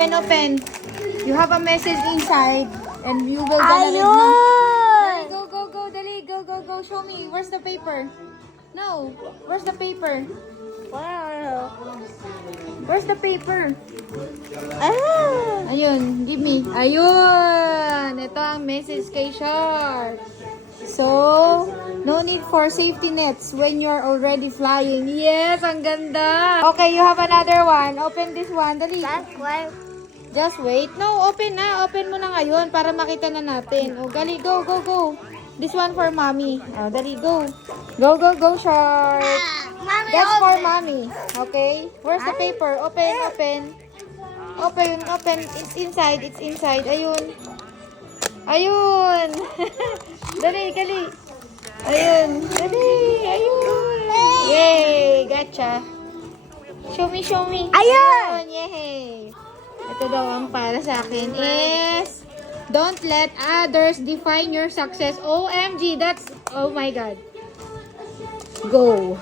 Open. You have a message inside and you will gonna read na. Ayun! Dali, go. Dali, go. Show me. Where's the paper? No. Where's the paper? Wow. Where's the paper? Ah! Ayun, give me. Ayun! Ito ang message kay Shark. So, no need for safety nets when you're already flying. Yes, ang ganda. Okay, you have another one. Open this one. Dali. That's why. Just wait. No, open na. Open mo na ngayon para makita na natin. O, gali. Go. This one for mommy. O, dali. Go, Shark. Mommy, That's for open. mommy. Okay? Where's the paper? Open. It's inside. Ayun. Dali. Ayun. Dali. Ayun. Yay. Gotcha. Show me. Ayun! Yay. Ito daw ang para sa akin is don't let others define your success. OMG. Oh my God. Go.